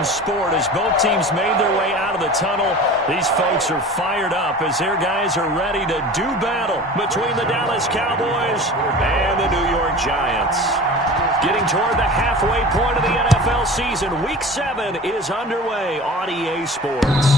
in sport as both teams made their way out of the tunnel. These folks are fired up as their guys are ready to do battle between the Dallas Cowboys and the New York Giants. Getting toward the halfway point of the NFL season, Week 7 is underway on EA Sports.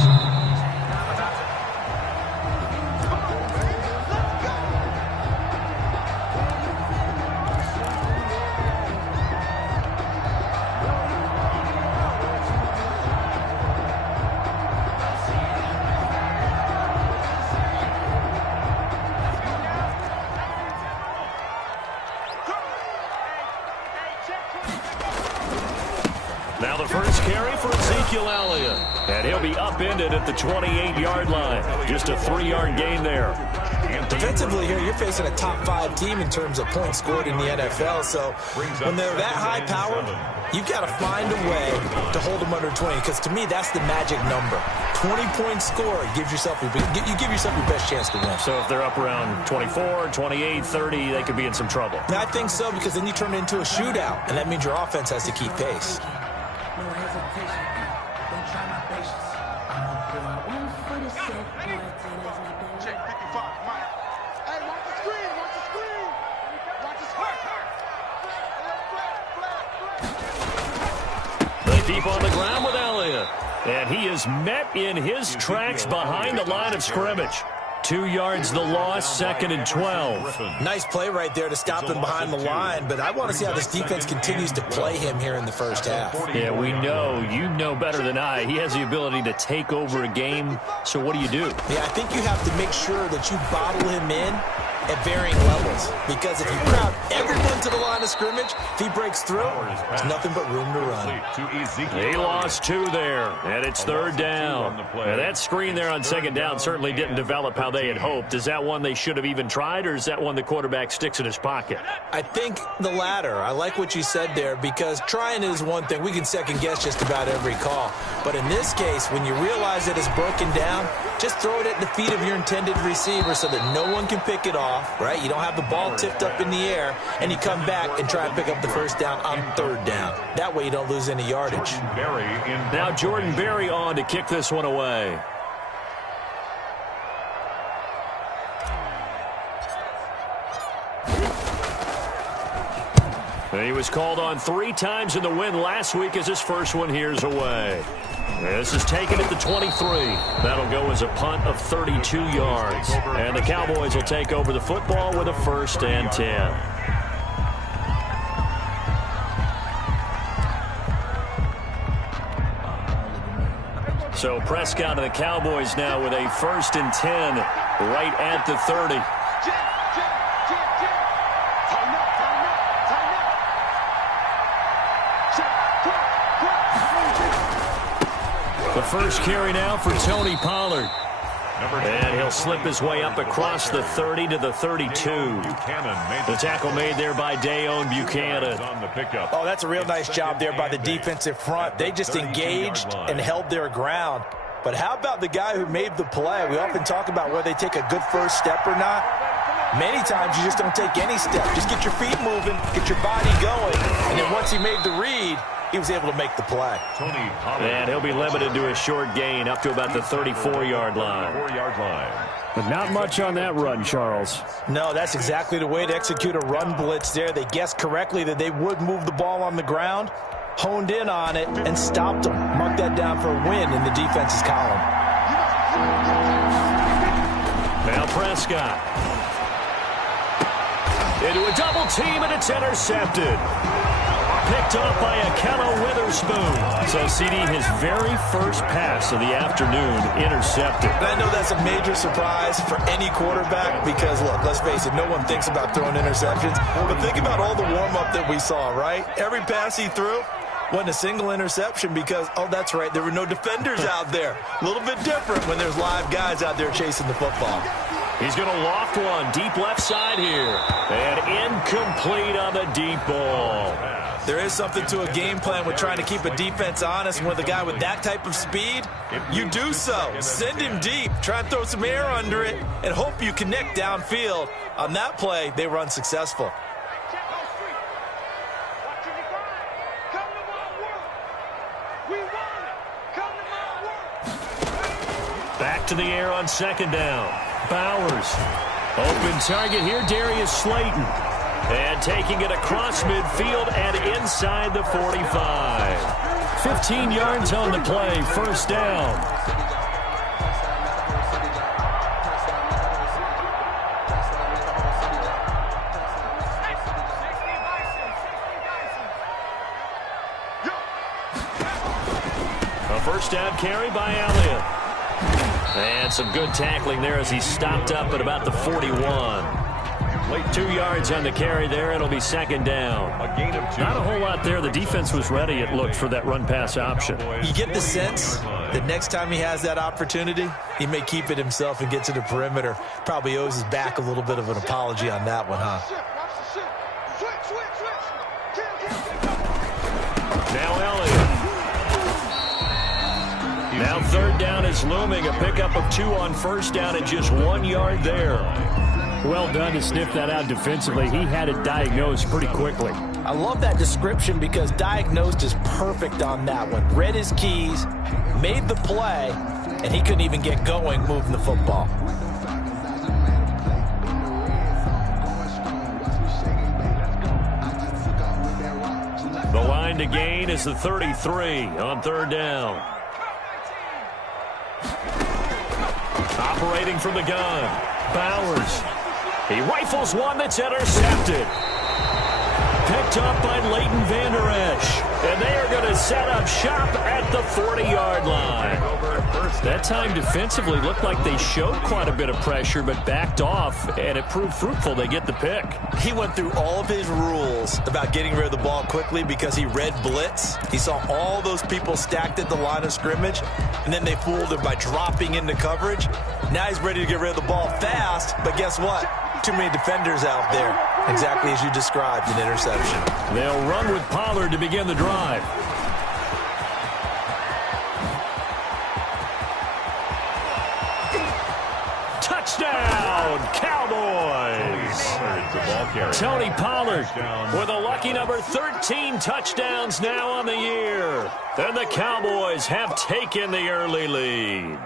Now the first carry for Ezekiel Elliott. And he'll be upended at the 28-yard line. Just a 3-yard gain there. Defensively here, you're facing a top 5 team in terms of points scored in the NFL. So when they're that high-powered, you've got to find a way to hold them under 20. Because to me, that's the magic number. 20-point score, you give yourself your best chance to win. So if they're up around 24, 28, 30, they could be in some trouble. And I think so, because then you turn it into a shootout. And that means your offense has to keep pace. No hesitation, don't try my patience. I'm gonna put my 1 foot in set, boy, check 55, Mike. Hey, watch the screen, watch the screen. Watch the screen. They keep on the ground with Elliott. And he is met in his tracks behind the line of scrimmage. 2 yards the loss, 2nd and 12. Nice play right there to stop him behind the line, but I want to see how this defense continues to play him here in the first half. Yeah, we know. You know better than I. He has the ability to take over a game, so what do you do? Yeah, I think you have to make sure that you bottle him in at varying levels, because if you crowd everyone to the line of scrimmage, if he breaks through, there's nothing but room to run. He lost 2 there, and it's 3rd down. And that screen there on 2nd down certainly didn't develop how they had hoped. Is that one they should have even tried, or is that one the quarterback sticks in his pocket? I think the latter. I like what you said there, because trying is one thing. We can second-guess just about every call. But in this case, when you realize that it's broken down, just throw it at the feet of your intended receiver so that no one can pick it off. Right? You don't have the ball tipped up in the air, and you come back and try and pick up the first down on 3rd down. That way you don't lose any yardage. Now Jordan Berry on to kick this one away. And he was called on 3 times in the win last week as his first one here's away. This is taken at the 23. That'll go as a punt of 32 yards. And the Cowboys will take over the football with a 1st and 10. So Prescott and the Cowboys now with a 1st and 10 right at the 30. The first carry now for Tony Pollard. And he'll slip his way up across the 30 to the 32. The tackle made there by Dayon Buchanan. Oh, that's a real nice job there by the defensive front. They just engaged and held their ground. But how about the guy who made the play? We often talk about whether they take a good first step or not. Many times you just don't take any step. Just get your feet moving, get your body going. And then once he made the read, he was able to make the play. And he'll be limited to a short gain up to about the 34-yard line. But not much on that run, Charles. No, that's exactly the way to execute a run blitz there. They guessed correctly that they would move the ball on the ground, honed in on it, and stopped them. Mark that down for a win in the defense's column. Now Prescott. Into a double team, and it's intercepted. Picked up by Akello Witherspoon. So CD, his very first pass of the afternoon, intercepted. And I know that's a major surprise for any quarterback because, look, let's face it, no one thinks about throwing interceptions. But think about all the warm-up that we saw, right? Every pass he threw wasn't a single interception because, oh, that's right, there were no defenders out there. A little bit different when there's live guys out there chasing the football. He's going to loft one deep left side here. And incomplete on the deep ball. There is something to a game plan with trying to keep a defense honest. With a guy with that type of speed, you do so. Send him deep. Try and throw some air under it and hope you connect downfield. On that play, they were unsuccessful. We Back to the air on second down. Bowers. Open target here, Darius Slayton. And taking it across midfield and inside the 45. 15 yards on the play, first down. A first down carry by Elliott. And some good tackling there as he stopped up at about the 41. Late 2 yards on the carry there. It'll be second down. A gain of 2. Not a whole lot there. The defense was ready, it looked, for that run-pass option. You get the sense that next time he has that opportunity, he may keep it himself and get to the perimeter. Probably owes his back a little bit of an apology on that one, huh? Now Elliott. Now third down is looming. A pickup of 2 on first down and just 1 yard there. Well done to sniff that out defensively. He had it diagnosed pretty quickly. I love that description because diagnosed is perfect on that one. Read his keys, made the play, and he couldn't even get going moving the football. The line to gain is the 33 on third down. Operating from the gun, Bowers. He rifles one that's intercepted. Picked up by Leighton Vander Esch. And they are going to set up shop at the 40-yard line. That time defensively looked like they showed quite a bit of pressure but backed off, and it proved fruitful. They get the pick. He went through all of his rules about getting rid of the ball quickly because he read blitz. He saw all those people stacked at the line of scrimmage, and then they fooled him by dropping into coverage. Now he's ready to get rid of the ball fast, but guess what? Too many defenders out there. Exactly as you described, an interception. They'll run with Pollard to begin the drive. Touchdown, Cowboys! Tony Pollard with a lucky number 13 touchdowns now on the year. And the Cowboys have taken the early lead.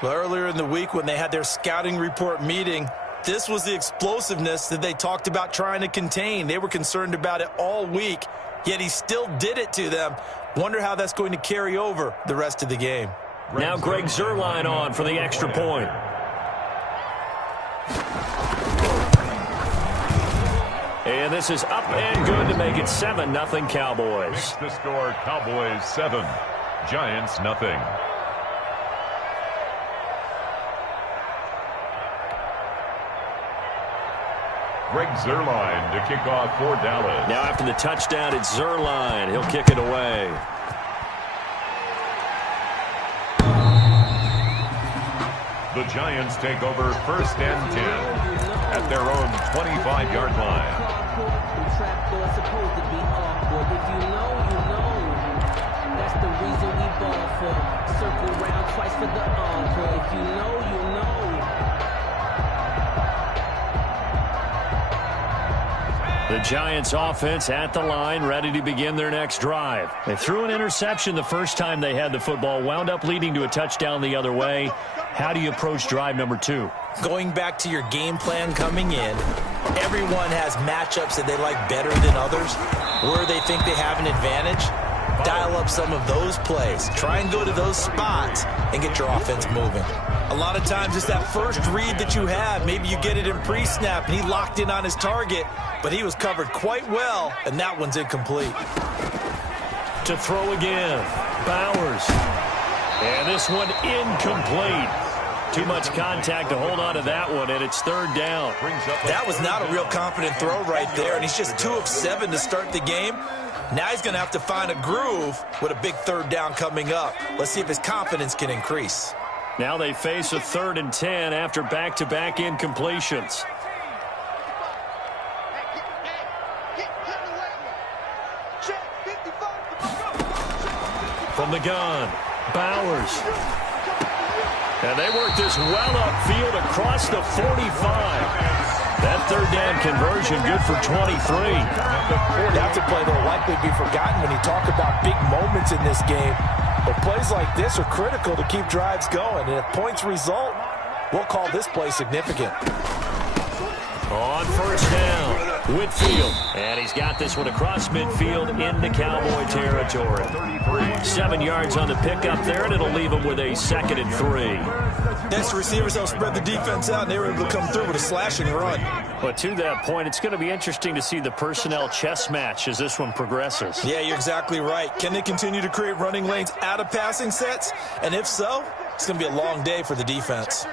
Well, earlier in the week when they had their scouting report meeting, this was the explosiveness that they talked about trying to contain. They were concerned about it all week, yet he still did it to them. Wonder how that's going to carry over the rest of the game. Now Greg Zuerlein on for the extra point. And this is up and good to make it 7-0 Cowboys. Makes the score Cowboys 7, Giants nothing. Greg Zuerlein to kick off for Dallas. Now after the touchdown, it's Zuerlein. He'll kick it away. The Giants take over first and 10 at their own 25-yard line. That's the reason we ball for. Circle round twice for the encore. If you know, you know. The Giants offense at the line, ready to begin their next drive. They threw an interception the first time they had the football, wound up leading to a touchdown the other way. How do you approach drive number 2? Going back to your game plan coming in, everyone has matchups that they like better than others, where they think they have an advantage. Dial up some of those plays. Try and go to those spots and get your offense moving. A lot of times it's that first read that you have. Maybe you get it in pre-snap and he locked in on his target, but he was covered quite well, and that one's incomplete. To throw again, Bowers. And this one incomplete. Too much contact to hold on to that one, and it's third down. That was not a real confident throw right there, and he's just 2 of 7 to start the game. Now he's going to have to find a groove with a big third down coming up. Let's see if his confidence can increase. Now they face a 3rd and 10 after back-to-back incompletions. From the gun, Bowers. And they work this well upfield across the 45. That third down conversion good for 23. That's a play that will likely be forgotten when you talk about big moments in this game. But plays like this are critical to keep drives going. And if points result, we'll call this play significant. On first down, Whitfield. And he's got this one across midfield into Cowboy territory. 7 yards on the pickup there, and it'll leave him with a 2nd and 3. Next receivers help spread the defense out, and they were able to come through with a slashing run. But to that point, it's going to be interesting to see the personnel chess match as this one progresses. Yeah, you're exactly right. Can they continue to create running lanes out of passing sets? And if so, it's going to be a long day for the defense.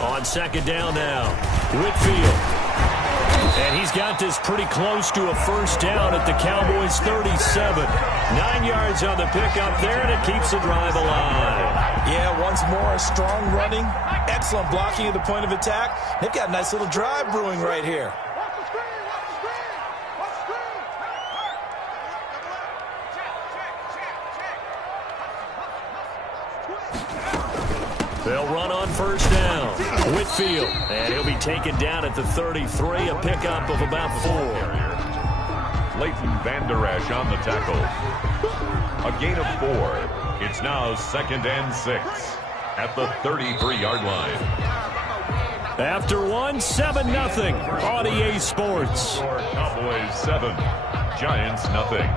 On 2nd down now, Whitfield. And he's got this pretty close to a first down at the Cowboys' 37. 9 yards on the pickup there, and it keeps the drive alive. Yeah, once more, strong running, excellent blocking at the point of attack. They've got a nice little drive brewing right here. They'll run on first down. Whitfield. And he'll be taken down at the 33, a pickup of about 4. Leighton Vander Esch on the tackle. A gain of 4. It's now 2nd and 6 at the 33-yard line. After 1, 7-0 on EA Sports. Cowboys 7, Giants nothing.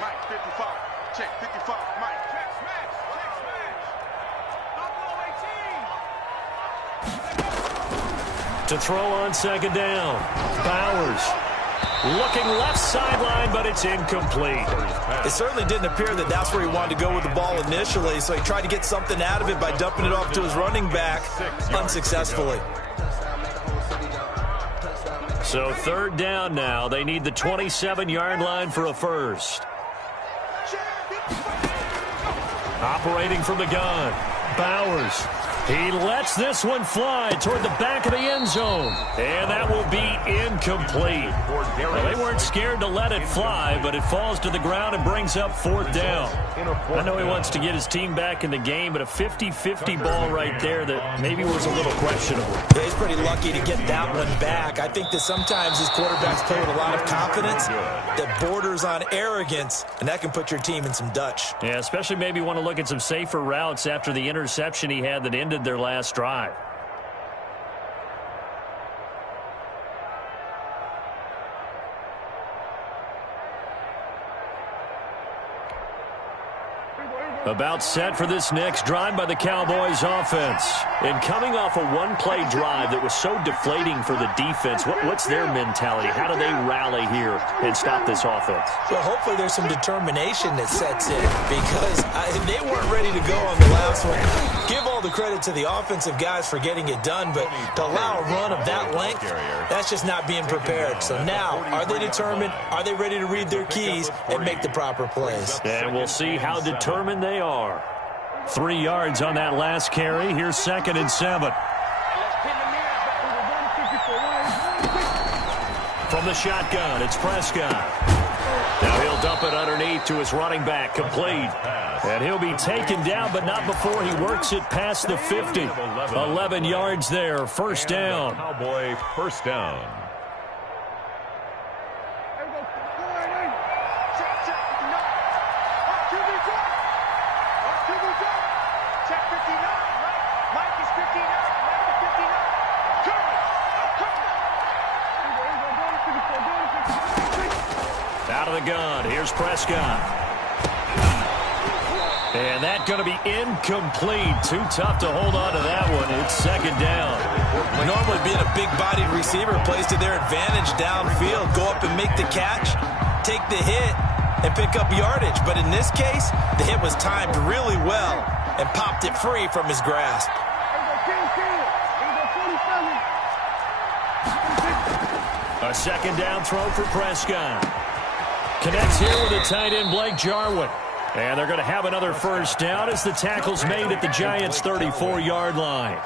Mike, 55. Check, 55, Mike. Check, smash. To throw on 2nd down. Bowers. Looking left sideline, but it's incomplete. It certainly didn't appear that that's where he wanted to go with the ball initially, so he tried to get something out of it by dumping it off to his running back unsuccessfully. So 3rd down now. They need the 27-yard line for a first. Operating from the gun. Bowers. He lets this one fly toward the back of the end zone. And that will be incomplete. Well, they weren't scared to let it fly, but it falls to the ground and brings up 4th down. I know he wants to get his team back in the game, but a 50-50 ball right there that maybe was a little questionable. Yeah, he's pretty lucky to get that one back. I think that sometimes his quarterbacks play with a lot of confidence that borders on arrogance, and that can put your team in some Dutch. Yeah, especially maybe want to look at some safer routes after the interception he had that ended their last drive. About set for this next drive by the Cowboys offense. And coming off a one-play drive that was so deflating for the defense, what's their mentality? How do they rally here and stop this offense? Well, hopefully there's some determination that sets in because they weren't ready to go on the last one. Give all the credit to the offensive guys for getting it done, but to allow a run of that length, that's just not being prepared. So now, are they determined? Are they ready to read their keys and make the proper plays? And we'll see how determined they are. 3 yards on that last carry. Here's 2nd and 7. From the shotgun, it's Prescott. Now he'll dump it underneath to his running back, complete. And he'll be taken down, but not before he works it past the 50. 11 yards there, first down. Cowboy first down. Out of the gun, here's Prescott. And that's going to be incomplete. Too tough to hold on to that one. It's 2nd down. Normally being a big-bodied receiver plays to their advantage downfield. Go up and make the catch, take the hit, and pick up yardage. But in this case, the hit was timed really well and popped it free from his grasp. A 2nd down throw for Prescott. Connects here with a tight end, Blake Jarwin. And they're going to have another first down as the tackle's made at the Giants' 34-yard line.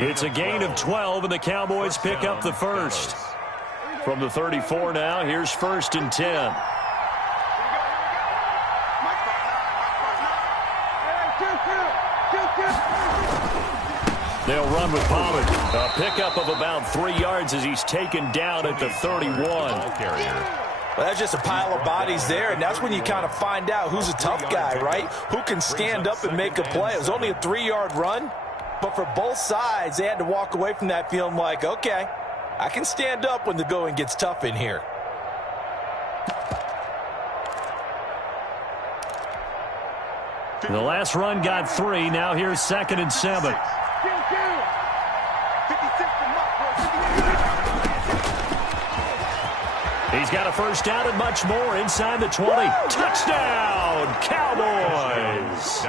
It's a gain of 12, and the Cowboys pick up the first. From the 34 now, here's 1st and 10. They'll run with Pollard. A pickup of about 3 yards as he's taken down at the 31. Well, that's just a pile of bodies there, and that's when you kind of find out who's a tough guy, right? Who can stand up and make a play. It was only a 3-yard run, but for both sides, they had to walk away from that feeling like, okay, I can stand up when the going gets tough in here. The last run got 3. Now here's 2nd and 7. He's got a first down and much more inside the 20. Touchdown, Cowboys.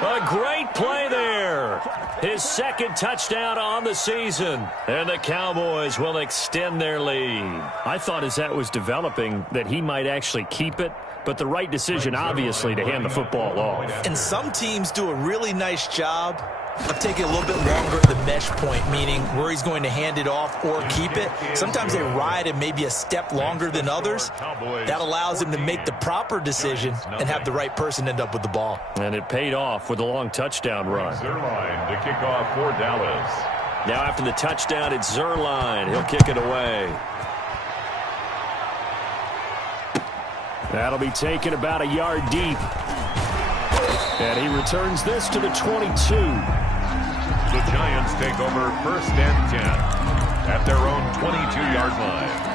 A great play there. His 2nd touchdown on the season. And the Cowboys will extend their lead. I thought as that was developing that he might actually keep it. But the right decision, obviously, to hand the football off. And some teams do a really nice job of taking a little bit longer at the mesh point, meaning where he's going to hand it off or keep it. Sometimes they ride it maybe a step longer than others. That allows him to make the proper decision and have the right person end up with the ball. And it paid off with a long touchdown run. Zerline to kick off for Dallas. Now after the touchdown, it's Zerline. He'll kick it away. That'll be taken about a yard deep. And he returns this to the 22. The Giants take over 1st and 10 at their own 22-yard line.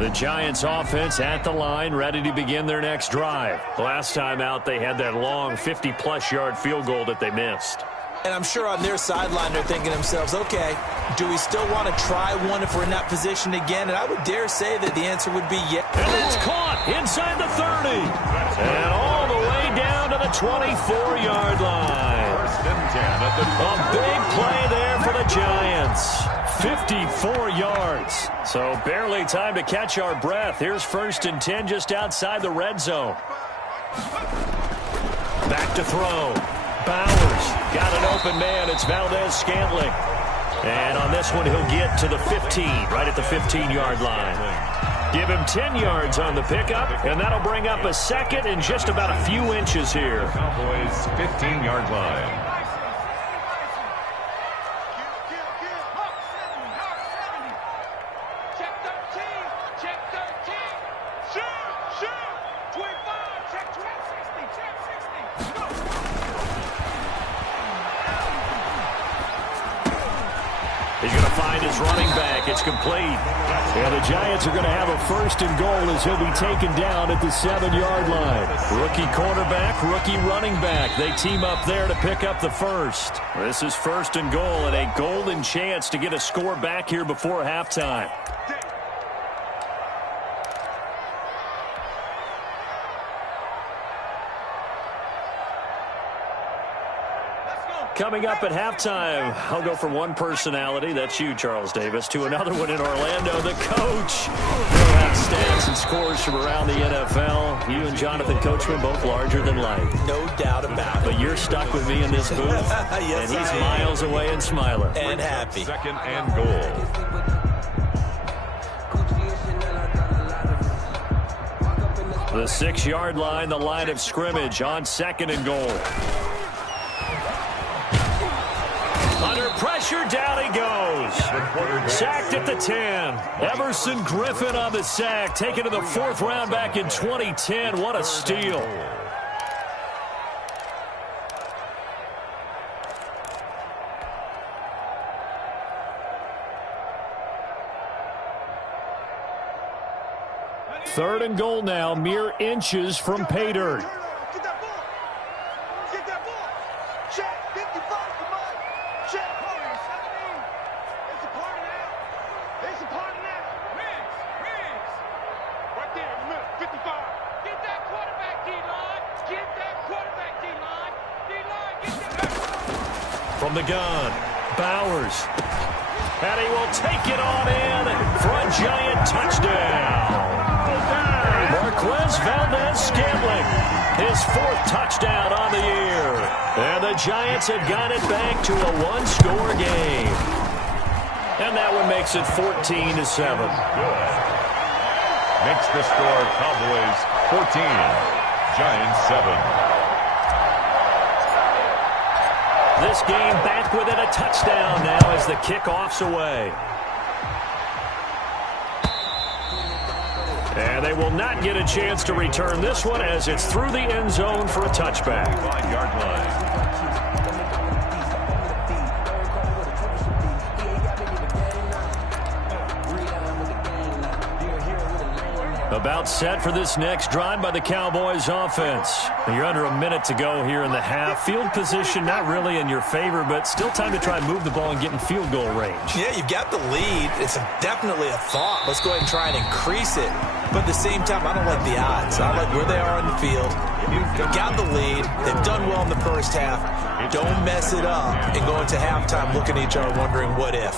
The Giants offense at the line, ready to begin their next drive. Last time out, they had that long 50-plus yard field goal that they missed. And I'm sure on their sideline they're thinking to themselves, okay, do we still want to try one if we're in that position again? And I would dare say that the answer would be yes. And it's caught inside the 30. And all the way down to the 24-yard line. A big play there for the Giants. 54 yards. So barely time to catch our breath. Here's 1st and 10 just outside the red zone. Back to throw. Bowers got an open man. It's Valdez-Scantling. And on this one, he'll get to the 15, right at the 15-yard line. Give him 10 yards on the pickup, and that'll bring up a 2nd and just about a few inches here. Cowboys 15-yard line. He's going to find his running back. It's complete. And the Giants are going to have a 1st and goal as he'll be taken down at the 7-yard line. Rookie quarterback, rookie running back. They team up there to pick up the first. This is 1st and goal and a golden chance to get a score back here before halftime. Coming up at halftime, I'll go from one personality, that's you, Charles Davis, to another one in Orlando, the coach. We'll have stats and scores from around the NFL. You and Jonathan Coachman both larger than life. No doubt about it. But you're stuck with me in this booth, yes, and he's miles away and smiling. And happy. 2nd and goal. The 6-yard line, the line of scrimmage on 2nd and goal. Under pressure, down he goes. Sacked at the 10. Everson Griffin on the sack, taken to the 4th round back in 2010. What a steal. Third and goal now, mere inches from pay dirt. From the gun, Bowers. And he will take it on in for a Giant touchdown. Marquez Valdez-Scantling, his 4th touchdown on the year. And the Giants have got it back to a one-score game. And that one makes it 14-7. Good. Makes the score Cowboys 14, Giants 7. This game back within a touchdown now as the kickoff's away. And they will not get a chance to return this one as it's through the end zone for a touchback. 5-yard line. About set for this next drive by the Cowboys offense. You're under a minute to go here in the half. Field position not really in your favor, but still time to try and move the ball and get in field goal range. Yeah, you've got the lead. It's definitely a thought. Let's go ahead and try and increase it. But at the same time, I don't like the odds. I like where they are on the field. They've got the lead. They've done well in the first half. Don't mess it up and go into halftime looking at each other wondering what if.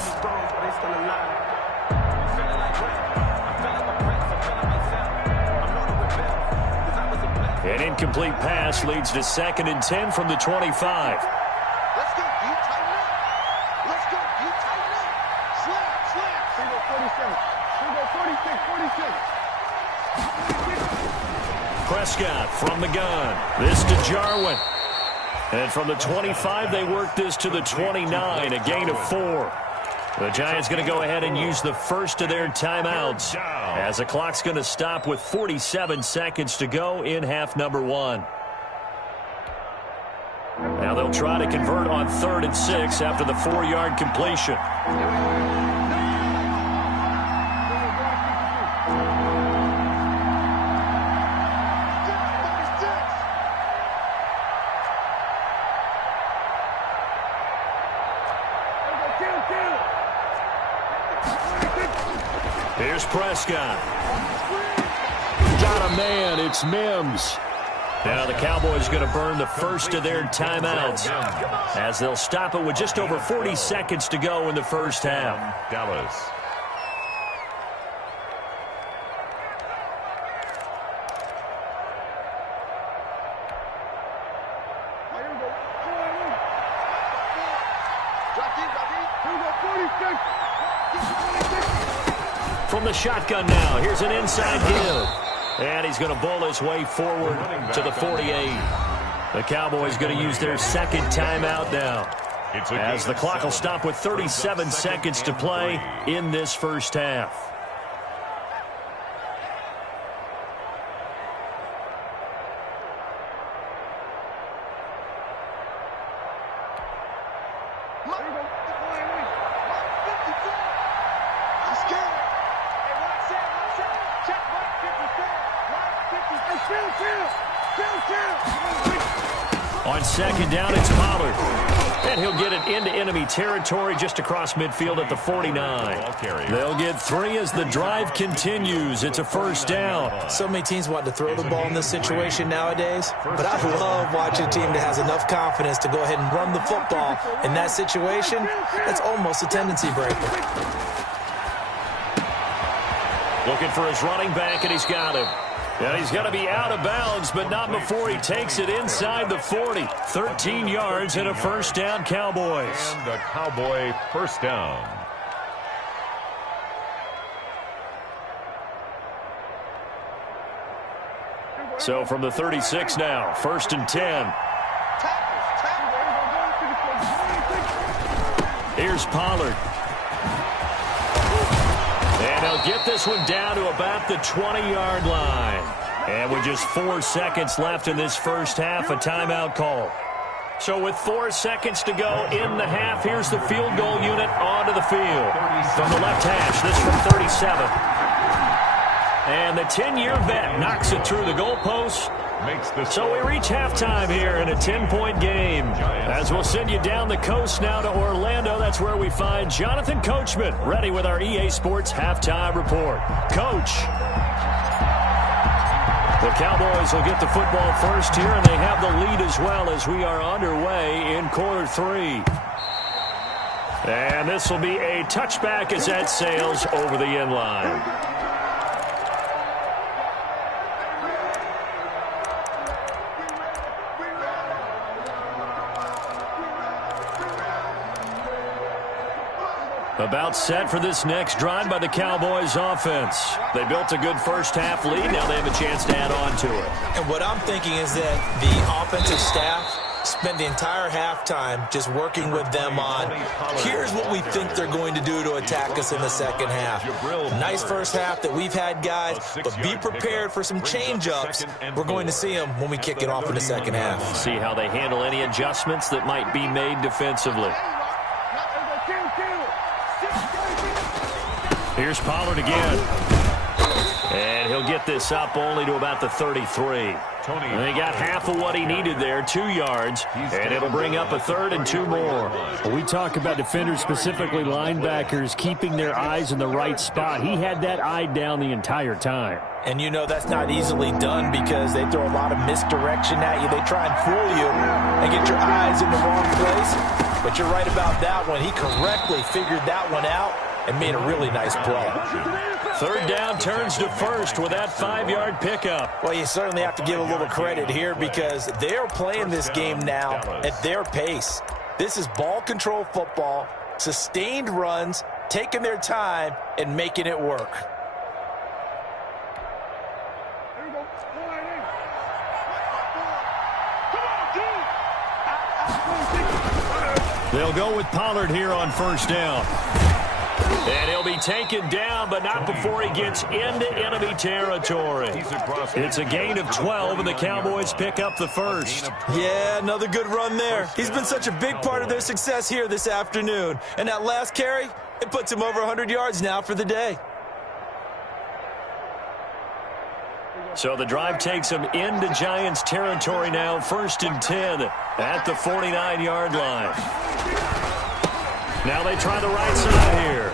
An incomplete pass leads to 2nd and 10 from the 25. Let's go. You tighten up. Let's go. You tighten up. Slam. Single 47. Single 46. Prescott from the gun. This to Jarwin. And from the 25, they work this to the 29, a gain of 4. The Giants going to go ahead and use the first of their timeouts as the clock's going to stop with 47 seconds to go in half number 1. Now they'll try to convert on 3rd and 6 after the 4-yard completion. Here's Prescott. Got a man. It's Mims. Now the Cowboys going to burn the first of their timeouts as they'll stop it with just over 40 seconds to go in the first half. Dallas. From the shotgun now, here's an inside give. And he's going to bowl his way forward to the 48. The Cowboys going to use their 2nd timeout now as the clock will stop with 37 seconds to play in this first half. On 2nd down, it's Pollard. And he'll get it into enemy territory just across midfield at the 49. They'll get 3 as the drive continues. It's a first down. So many teams want to throw the ball in this situation nowadays, but I love watching a team that has enough confidence to go ahead and run the football. In that situation, that's almost a tendency breaker. Looking for his running back, and he's got him. And he's going to be out of bounds, but not before he takes it inside the 40. 13 yards and a first down, Cowboys. And a Cowboy first down. So from the 36 now, 1st and 10. Here's Pollard. And they'll get this one down to about the 20-yard line. And with just 4 seconds left in this first half, a timeout call. So with 4 seconds to go in the half, here's the field goal unit onto the field. From the left hash, this from 37. And the 10-year vet knocks it through the goalpost. So we reach halftime here in a 10-point game. As we'll send you down the coast now to Orlando, that's where we find Jonathan Coachman ready with our EA Sports halftime report. Coach. The Cowboys will get the football first here, and they have the lead as well as we are underway in quarter 3. And this will be a touchback as that sails over the end line. About set for this next drive by the Cowboys offense. They built a good first-half lead. Now they have a chance to add on to it. And what I'm thinking is that the offensive staff spend the entire halftime just working with them on, here's what we think they're going to do to attack us in the second half. Nice first half that we've had, guys, but be prepared for some change-ups. We're going to see them when we kick it off in the second half. See how they handle any adjustments that might be made defensively. Here's Pollard again. And he'll get this up only to about the 33. And he got half of what he needed there, 2 yards, and it'll bring up a 3rd and 2 more. We talk about defenders, specifically linebackers, keeping their eyes in the right spot. He had that eye down the entire time. And you know that's not easily done because they throw a lot of misdirection at you. They try and fool you and get your eyes in the wrong place. But you're right about that one. He correctly figured that one out and made a really nice play. 3rd down turns to 1st with that 5-yard pickup. Well, you certainly have to give a little credit here because they're playing this game now at their pace. This is ball control football, sustained runs, taking their time, and making it work. They'll go with Pollard here on 1st down. And he'll be taken down, but not before he gets into enemy territory. It's a gain of 12, and the Cowboys pick up the 1st. Yeah, another good run there. He's been such a big part of their success here this afternoon. And that last carry, it puts him over 100 yards now for the day. So the drive takes them into Giants territory now, 1st and 10 at the 49-yard line. Now they try the right side here.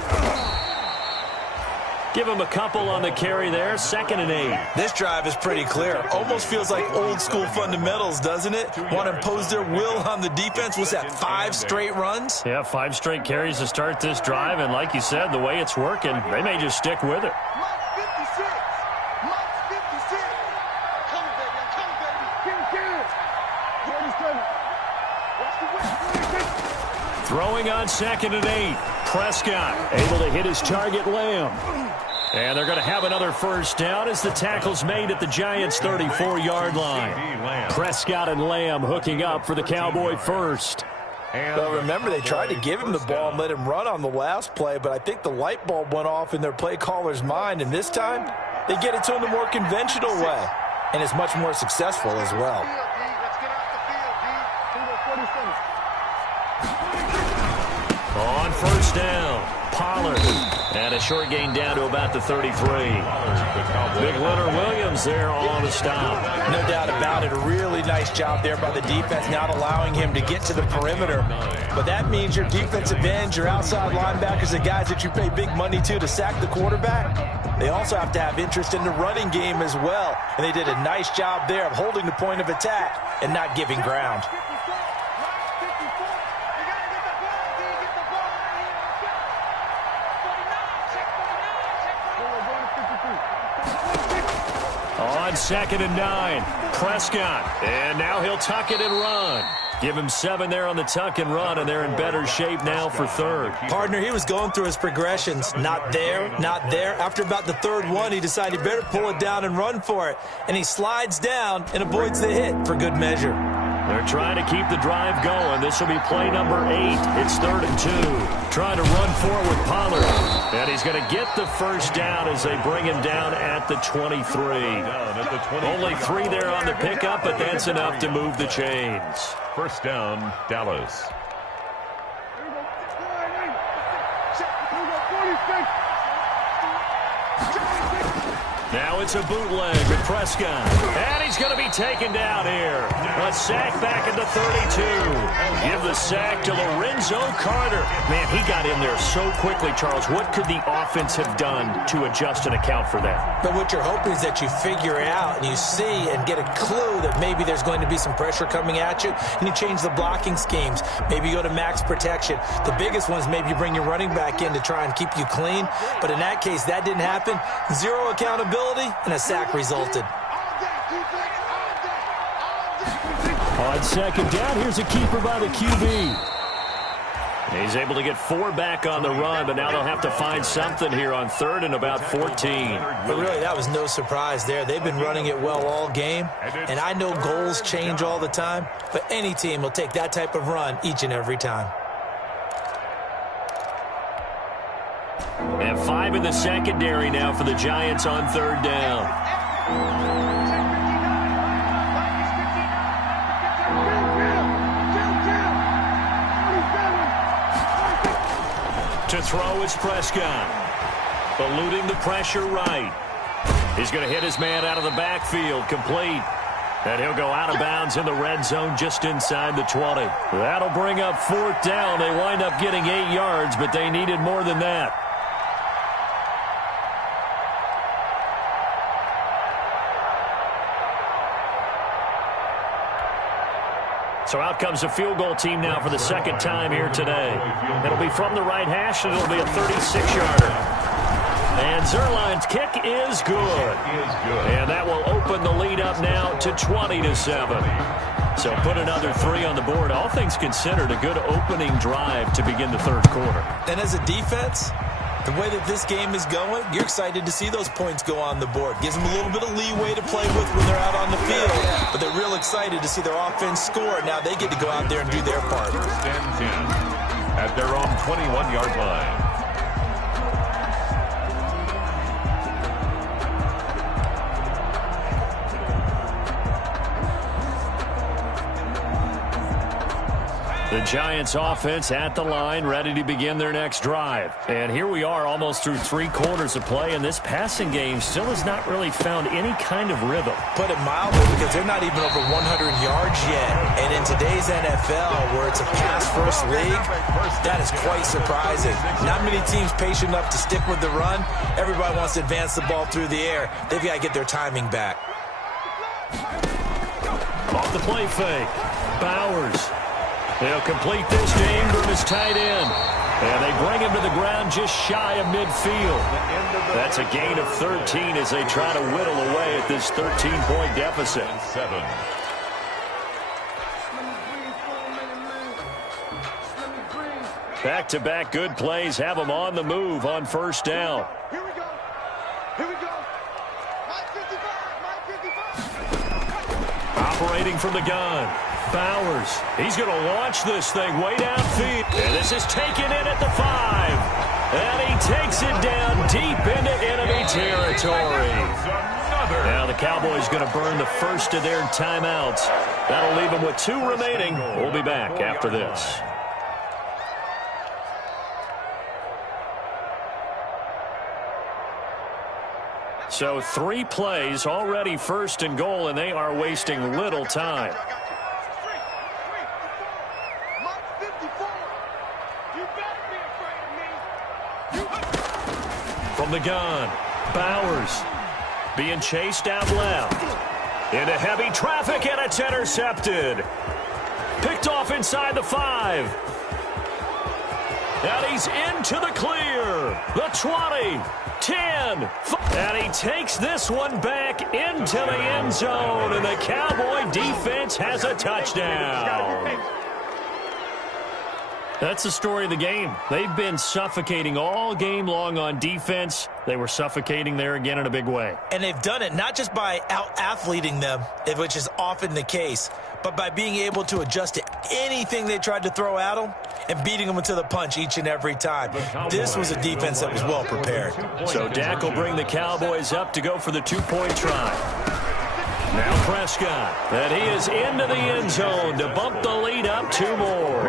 Give him a couple on the carry there, 2nd and 8. This drive is pretty clear. Almost feels like old school fundamentals, doesn't it? Want to impose their will on the defense. Was that 5 straight runs? Yeah, 5 straight carries to start this drive, and like you said, the way it's working, they may just stick with it. Throwing on 2nd and 8. Prescott able to hit his target, Lamb. And they're going to have another 1st down as the tackle's made at the Giants' 34-yard line. Prescott and Lamb hooking up for the Cowboy 1st. Well, remember, they tried to give him the ball and let him run on the last play, but I think the light bulb went off in their play caller's mind, and this time they get it to him the more conventional way, and it's much more successful as well. On 1st down, Pollard. And a short gain down to about the 33. Big Leonard Williams there on the stop. No doubt about it. A really nice job there by the defense, not allowing him to get to the perimeter. But that means your defensive ends, your outside linebackers, the guys that you pay big money to sack the quarterback, they also have to have interest in the running game as well. And they did a nice job there of holding the point of attack and not giving ground. On 2nd and 9, Prescott. And now he'll tuck it and run. Give him 7 there on the tuck and run, and they're in better shape now for 3rd. Partner, he was going through his progressions. Not there, not there. After about the 3rd one, he decided he better pull it down and run for it. And he slides down and avoids the hit for good measure. They're trying to keep the drive going. This will be play number 8. It's 3rd and 2. Trying to run for it with Pollard. And he's going to get the 1st down as they bring him down at the 23. Only 3 there on the pickup, but that's enough to move the chains. 1st down, Dallas. Now it's a bootleg with Prescott. And he's going to be taken down here. A sack back at the 32. Give the sack to Lorenzo Carter. Man, he got in there so quickly, Charles. What could the offense have done to adjust and account for that? But what you're hoping is that you figure it out and you see and get a clue that maybe there's going to be some pressure coming at you, and you change the blocking schemes. Maybe you go to max protection. The biggest one is maybe you bring your running back in to try and keep you clean. But in that case, that didn't happen. Zero accountability, and a sack resulted. On second down, here's a keeper by the QB. He's able to get 4 back on the run, but now they'll have to find something here on 3rd and about 14. But really, that was no surprise there. They've been running it well all game, and I know goals change all the time, but any team will take that type of run each and every time. And 5 in the secondary now for the Giants on 3rd down. To throw is Prescott. Eluding the pressure right. He's going to hit his man out of the backfield. Complete. And he'll go out of bounds in the red zone just inside the 20. That'll bring up 4th down. They wind up getting 8 yards, but they needed more than that. So out comes a field goal team now for the 2nd time here today. It'll be from the right hash, and it'll be a 36-yarder. And Zerline's kick is good. And that will open the lead up now to 20-7. So put another 3 on the board. All things considered, a good opening drive to begin the 3rd quarter. And as a defense, the way that this game is going, you're excited to see those points go on the board. Gives them a little bit of leeway to play with when they're out on the field, but they're real excited to see their offense score. Now they get to go out there and do their part. 1st and 10 at their own 21-yard line. The Giants offense at the line, ready to begin their next drive. And here we are almost through 3 quarters of play, and this passing game still has not really found any kind of rhythm. Put it mildly, because they're not even over 100 yards yet. And in today's NFL, where it's a pass-first league, that is quite surprising. Not many teams patient enough to stick with the run. Everybody wants to advance the ball through the air. They've got to get their timing back. Off the play fake. Bowers. They'll complete this to Ingram as tight end. And they bring him to the ground just shy of midfield. That's a gain of 13 as they try to whittle away at this 13-point deficit. 7. Back-to-back good plays have them on the move on 1st down. Here we go. Here we go. My 55. Operating from the gun. Bowers. He's going to launch this thing way downfield. And this is taken in at the 5. And he takes it down deep into enemy territory. Now the Cowboys going to burn the first of their timeouts. That'll leave them with 2 remaining. We'll be back after this. So 3 plays, already 1st and goal, and they are wasting little time. From the gun, Bowers being chased out left. Into heavy traffic, and it's intercepted. Picked off inside the 5. And he's into the clear. The 20, 10. And he takes this one back into the end zone, and the Cowboy defense has a touchdown. That's the story of the game. They've been suffocating all game long on defense. They were suffocating there again in a big way. And they've done it not just by out-athleting them, which is often the case, but by being able to adjust to anything they tried to throw at them and beating them to the punch each and every time. This was a defense that was well prepared. So Dak will bring the Cowboys up to go for the 2-point try. Now Prescott, and he is into the end zone to bump the lead up 2 more.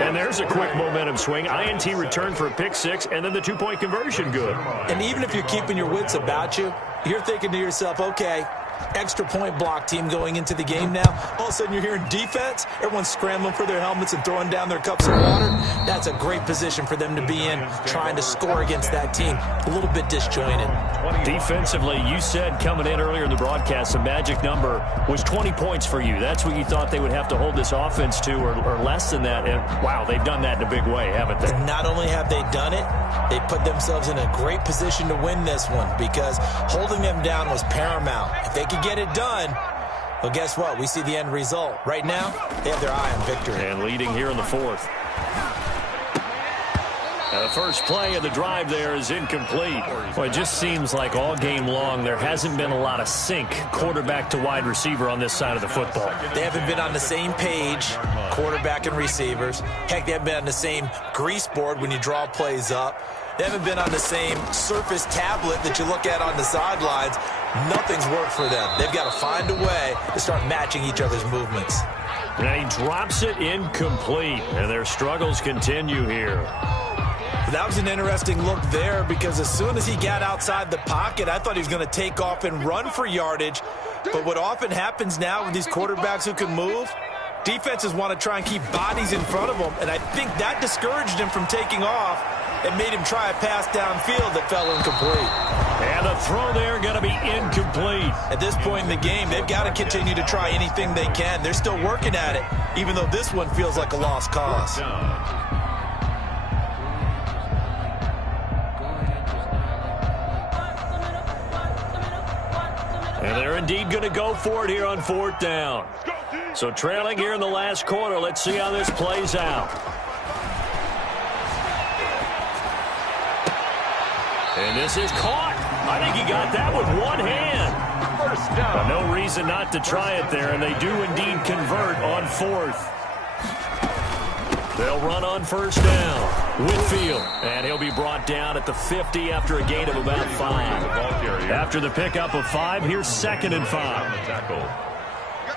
And there's a quick momentum swing. INT return for a pick six, and then the two-point conversion good. And even if you're keeping your wits about you, you're thinking to yourself, okay, extra point block team going into the game now. All of a sudden you're hearing defense. Everyone's scrambling for their helmets and throwing down their cups of water. That's a great position for them to be in, trying to score against that team. A little bit disjointed. Defensively, you said coming in earlier in the broadcast, the magic number was 20 points for you. That's what you thought they would have to hold this offense to, or less than that. And wow, they've done that in a big way, haven't they? And not only have they done it, they put themselves in a great position to win this one, because holding them down was paramount. If they could get it done, well, guess what? We see the end result. Right now, they have their eye on victory. And leading here in the fourth. The first play of the drive there is incomplete. Well, it just seems like all game long there hasn't been a lot of sync quarterback to wide receiver on this side of the football. They haven't been on the same page, quarterback and receivers. Heck, they haven't been on the same grease board when you draw plays up. They haven't been on the same surface tablet that you look at on the sidelines. Nothing's worked for them. They've got to find a way to start matching each other's movements. And he drops it incomplete, and their struggles continue here. That was an interesting look there, because as soon as he got outside the pocket, I thought he was going to take off and run for yardage. But what often happens now with these quarterbacks who can move, defenses want to try and keep bodies in front of them, and I think that discouraged him from taking off and made him try a pass downfield that fell incomplete. And the throw there going to be incomplete. At this point in the game, they've got to continue to try anything they can. They're still working at it, even though this one feels like a lost cause. And they're indeed going to go for it here on fourth down. So trailing here in the last quarter. Let's see how this plays out. And this is caught. I think he got that with one hand. First down. No reason not to try it there, and they do indeed convert on fourth. They'll run on first down. Whitfield, and he'll be brought down at the 50 after a gain of about 5. After the pickup of 5, here's 2nd and 5.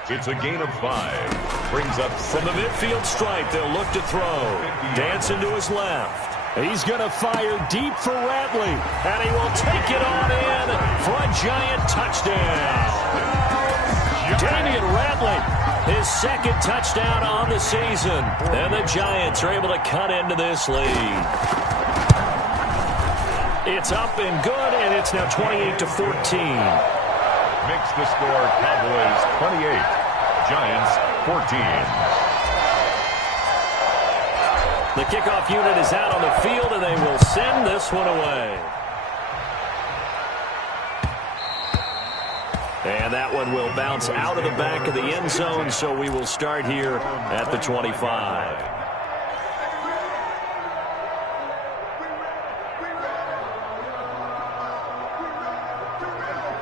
It's a gain of 5. Brings up from the midfield stripe. They'll look to throw. Dancing to his left. He's going to fire deep for Ratley, and he will take it on in for a giant touchdown. Damian Ratley, his 2nd touchdown on the season, and the Giants are able to cut into this lead. It's up and good, and it's now 28-14. Makes the score Cowboys 28, Giants 14. The kickoff unit is out on the field, and they will send this one away. And that one will bounce out of the back of the end zone, so we will start here at the 25.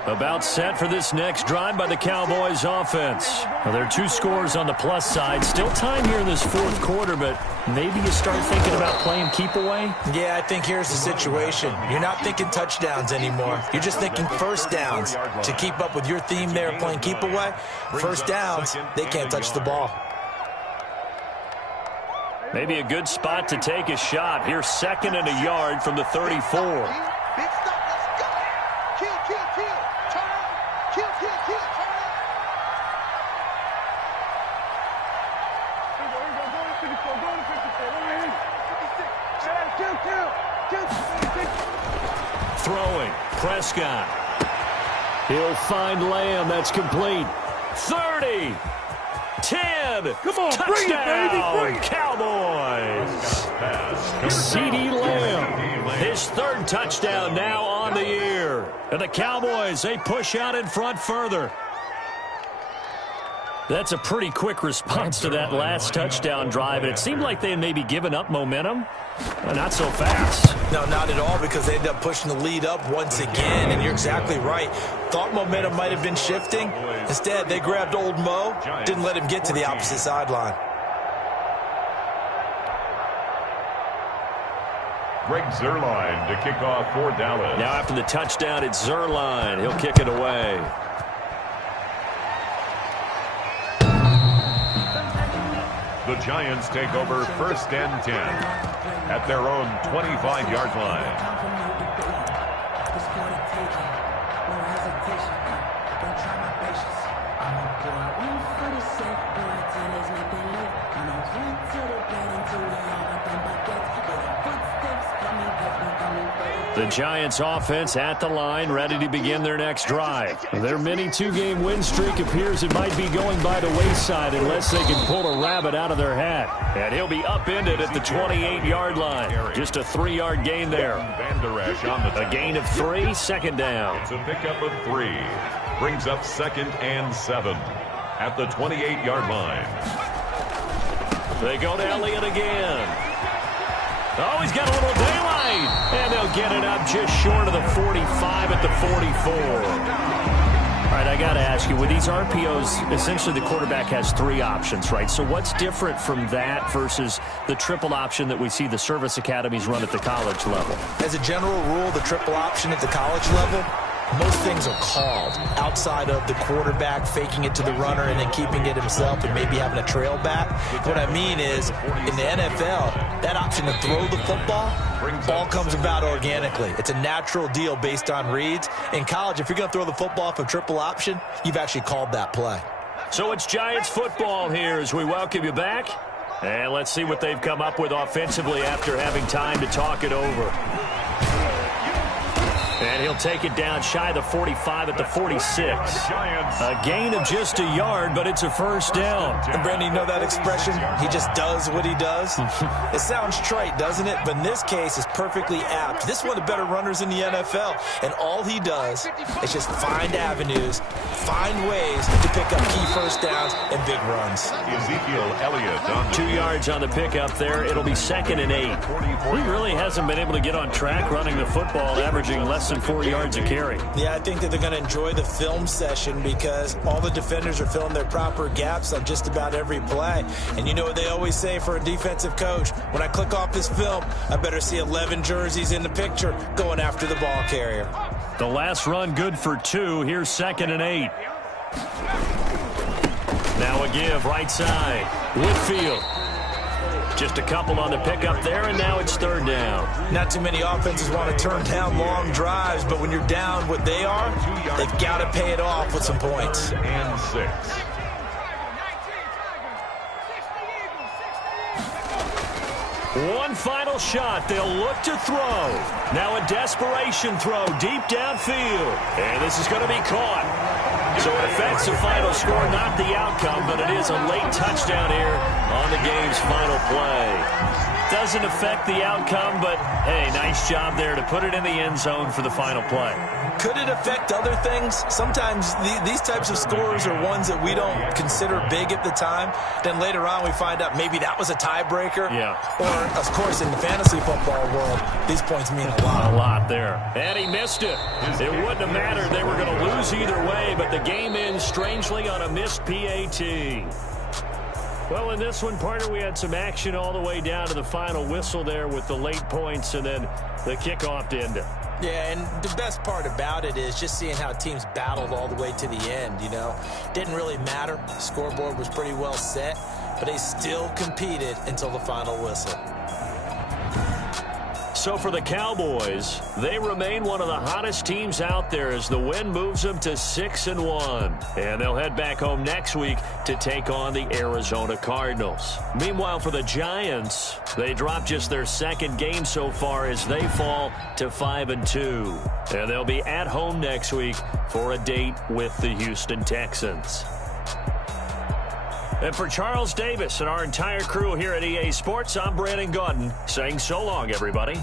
About set for this next drive by the Cowboys offense. Well, there are 2 scores on the plus side. Still time here in this fourth quarter, but maybe you start thinking about playing keep away? Yeah, I think here's the situation. You're not thinking touchdowns anymore. You're just thinking first downs. To keep up with your theme there, playing keep away, first downs, they can't touch the ball. Maybe a good spot to take a shot. Here's 2nd and a yard from the 34. Throwing, Prescott. He'll find Lamb. That's complete. 30, 10. Come on, touchdown, bring it, baby. Bring it. Cowboys. CeeDee Lamb, his 3rd touchdown now on the year. And the Cowboys, they push out in front further. That's a pretty quick response to that last touchdown drive. And it seemed like they had maybe given up momentum. Not so fast. No, not at all, because they ended up pushing the lead up once again. And you're exactly right. Thought momentum might have been shifting. Instead, they grabbed old Mo, didn't let him get to the opposite sideline. Greg Zuerlein to kick off for Dallas. Now after the touchdown, it's Zuerlein. He'll kick it away. The Giants take over 1st and 10 at their own 25-yard line. The Giants offense at the line, ready to begin their next drive. Their mini 2-game win streak appears it might be going by the wayside unless they can pull a rabbit out of their hat. And he'll be upended at the 28-yard line. Just a 3-yard gain there. A gain of 3, 2nd down. It's a pickup of 3. Brings up 2nd and 7 at the 28-yard line. They go to Elliott again. Oh, he's got a little daylight. And they'll get it up just short of the 45 at the 44. All right, I got to ask you, with these RPOs, essentially the quarterback has 3 options, right? So what's different from that versus the triple option that we see the service academies run at the college level? As a general rule, the triple option at the college level, most things are called outside of the quarterback faking it to the runner and then keeping it himself and maybe having a trail back. What I mean is, in the NFL, that option to throw the football all comes about organically. It's a natural deal based on reads. In college, if you're going to throw the football off a triple option, you've actually called that play. So it's Giants football here as we welcome you back. And let's see what they've come up with offensively after having time to talk it over. And he'll take it down shy of the 45 at the 46. A gain of just a yard, but it's a 1st down. And Brandon, you know that expression? He just does what he does. It sounds trite, doesn't it? But in this case, it's perfectly apt. This is one of the better runners in the NFL. And all he does is just find avenues, find ways to pick up key 1st downs and big runs. Ezekiel Elliott on 2 yards on the pickup there. It'll be 2nd and 8. He really hasn't been able to get on track running the football, averaging less than 4 yards a carry. Yeah, I think that they're going to enjoy the film session because all the defenders are filling their proper gaps on just about every play. And you know what they always say for a defensive coach? When I click off this film, I better see 11 jerseys in the picture going after the ball carrier. The last run good for 2. Here's 2nd and 8. Now a give right side. Whitfield. Just a couple on the pickup there, and now it's 3rd down. Not too many offenses want to turn down long drives, but when you're down what they are, they've got to pay it off with some points. And 6. One final shot. They'll look to throw. Now a desperation throw deep downfield. And this is going to be caught. So it affects the final score, not the outcome, but it is a late touchdown here on the game's final play. Doesn't affect the outcome, but, hey, nice job there to put it in the end zone for the final play. Could it affect other things? Sometimes these types of scores are ones that we don't consider big at the time. Then later on we find out maybe that was a tiebreaker. Yeah. Or, of course, in the fantasy football world, these points mean a lot. A lot there. And he missed it. It wouldn't have mattered. They were going to lose either way, but the game ends strangely on a missed PAT. Well, in this one, partner, we had some action all the way down to the final whistle there with the late points and then the kickoff to end it. Yeah, and the best part about it is just seeing how teams battled all the way to the end, you know. Didn't really matter. The scoreboard was pretty well set, but they still competed until the final whistle. So for the Cowboys, they remain one of the hottest teams out there as the win moves them to 6-1. And they'll head back home next week to take on the Arizona Cardinals. Meanwhile, for the Giants, they dropped just their 2nd game so far as they fall to 5-2. And they'll be at home next week for a date with the Houston Texans. And for Charles Davis and our entire crew here at EA Sports, I'm Brandon Gaudin saying so long, everybody.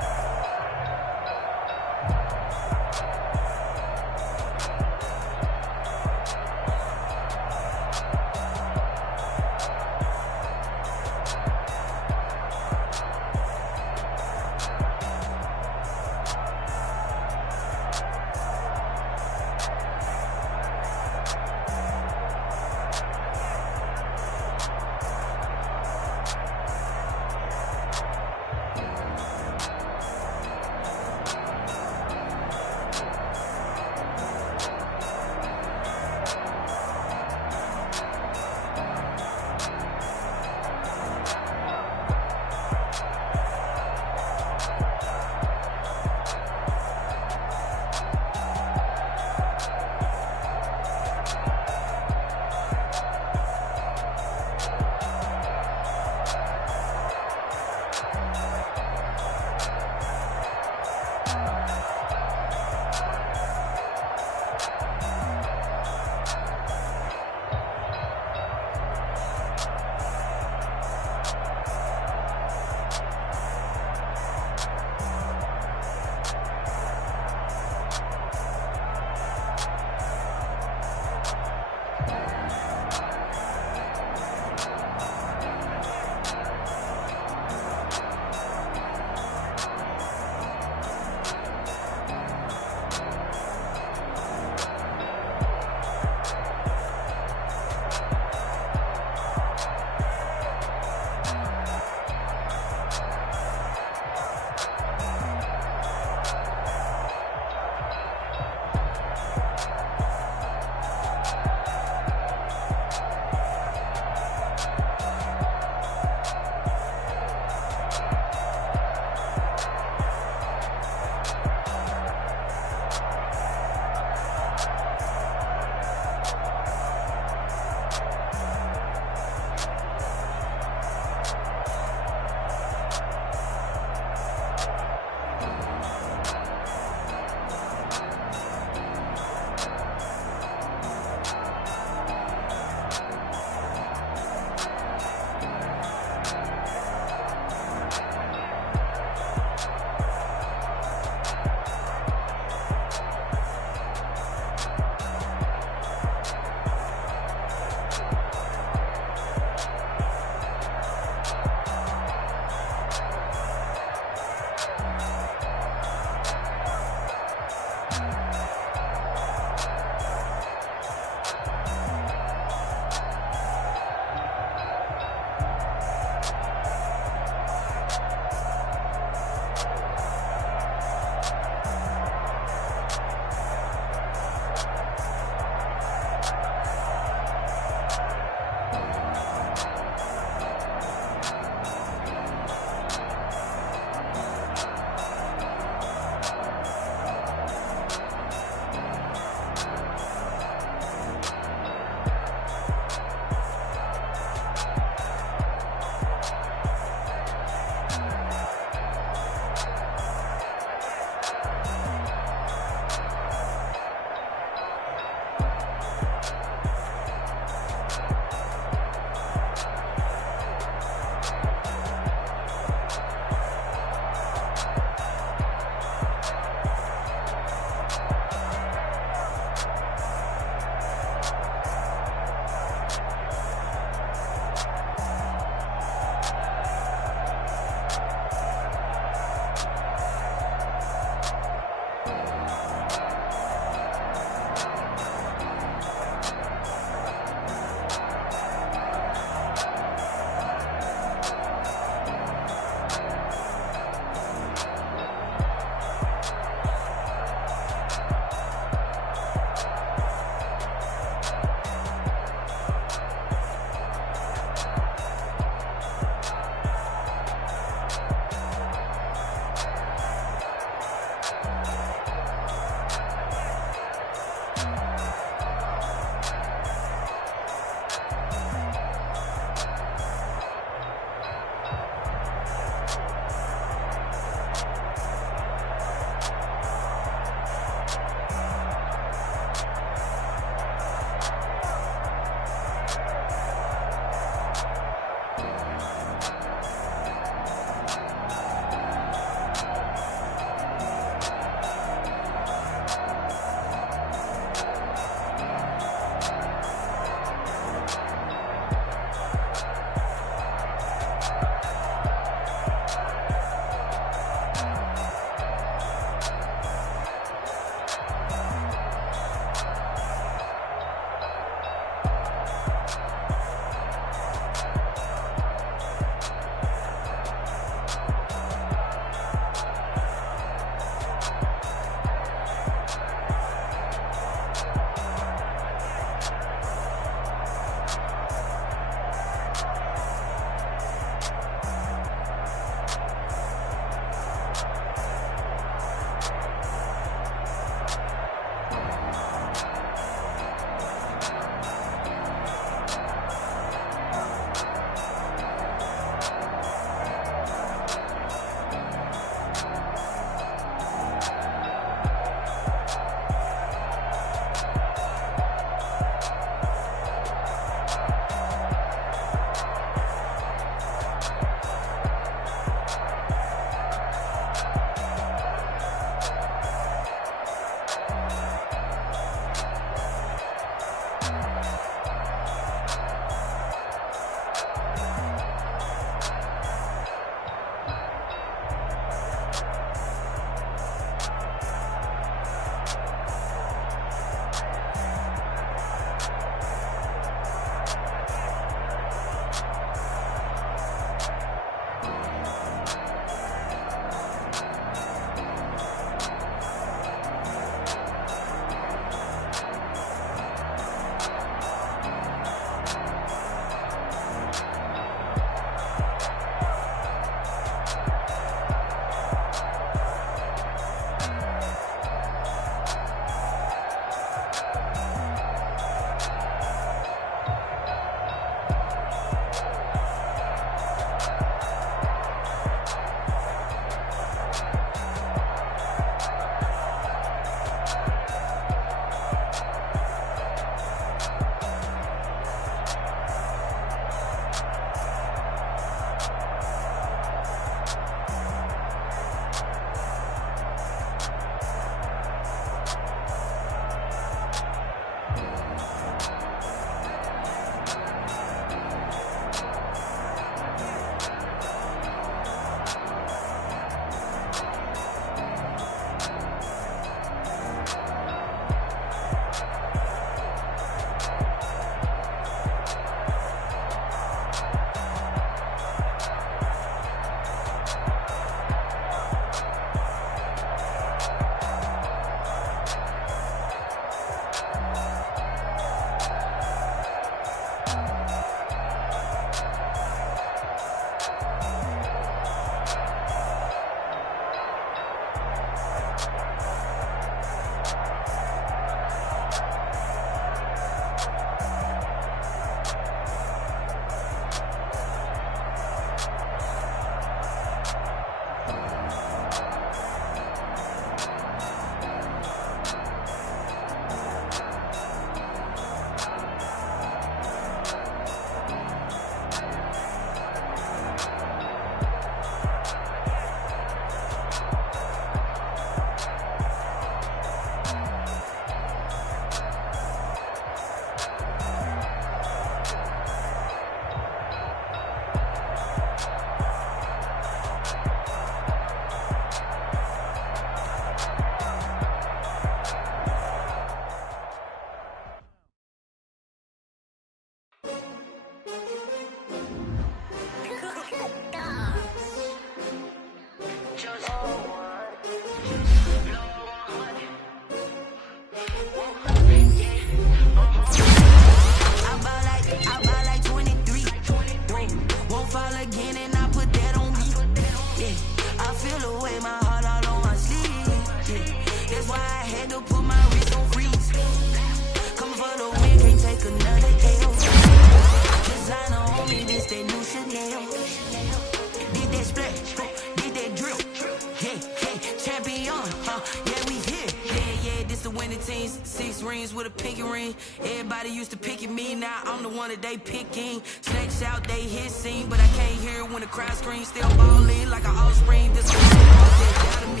against the winning teams. 6 rings with a pinky ring. Everybody used to pick at me, now I'm the one that they picking. Snakes out, they hit scene, but I can't hear it when the crowd screams. Still ballin' like an offspring. This is all that out of me.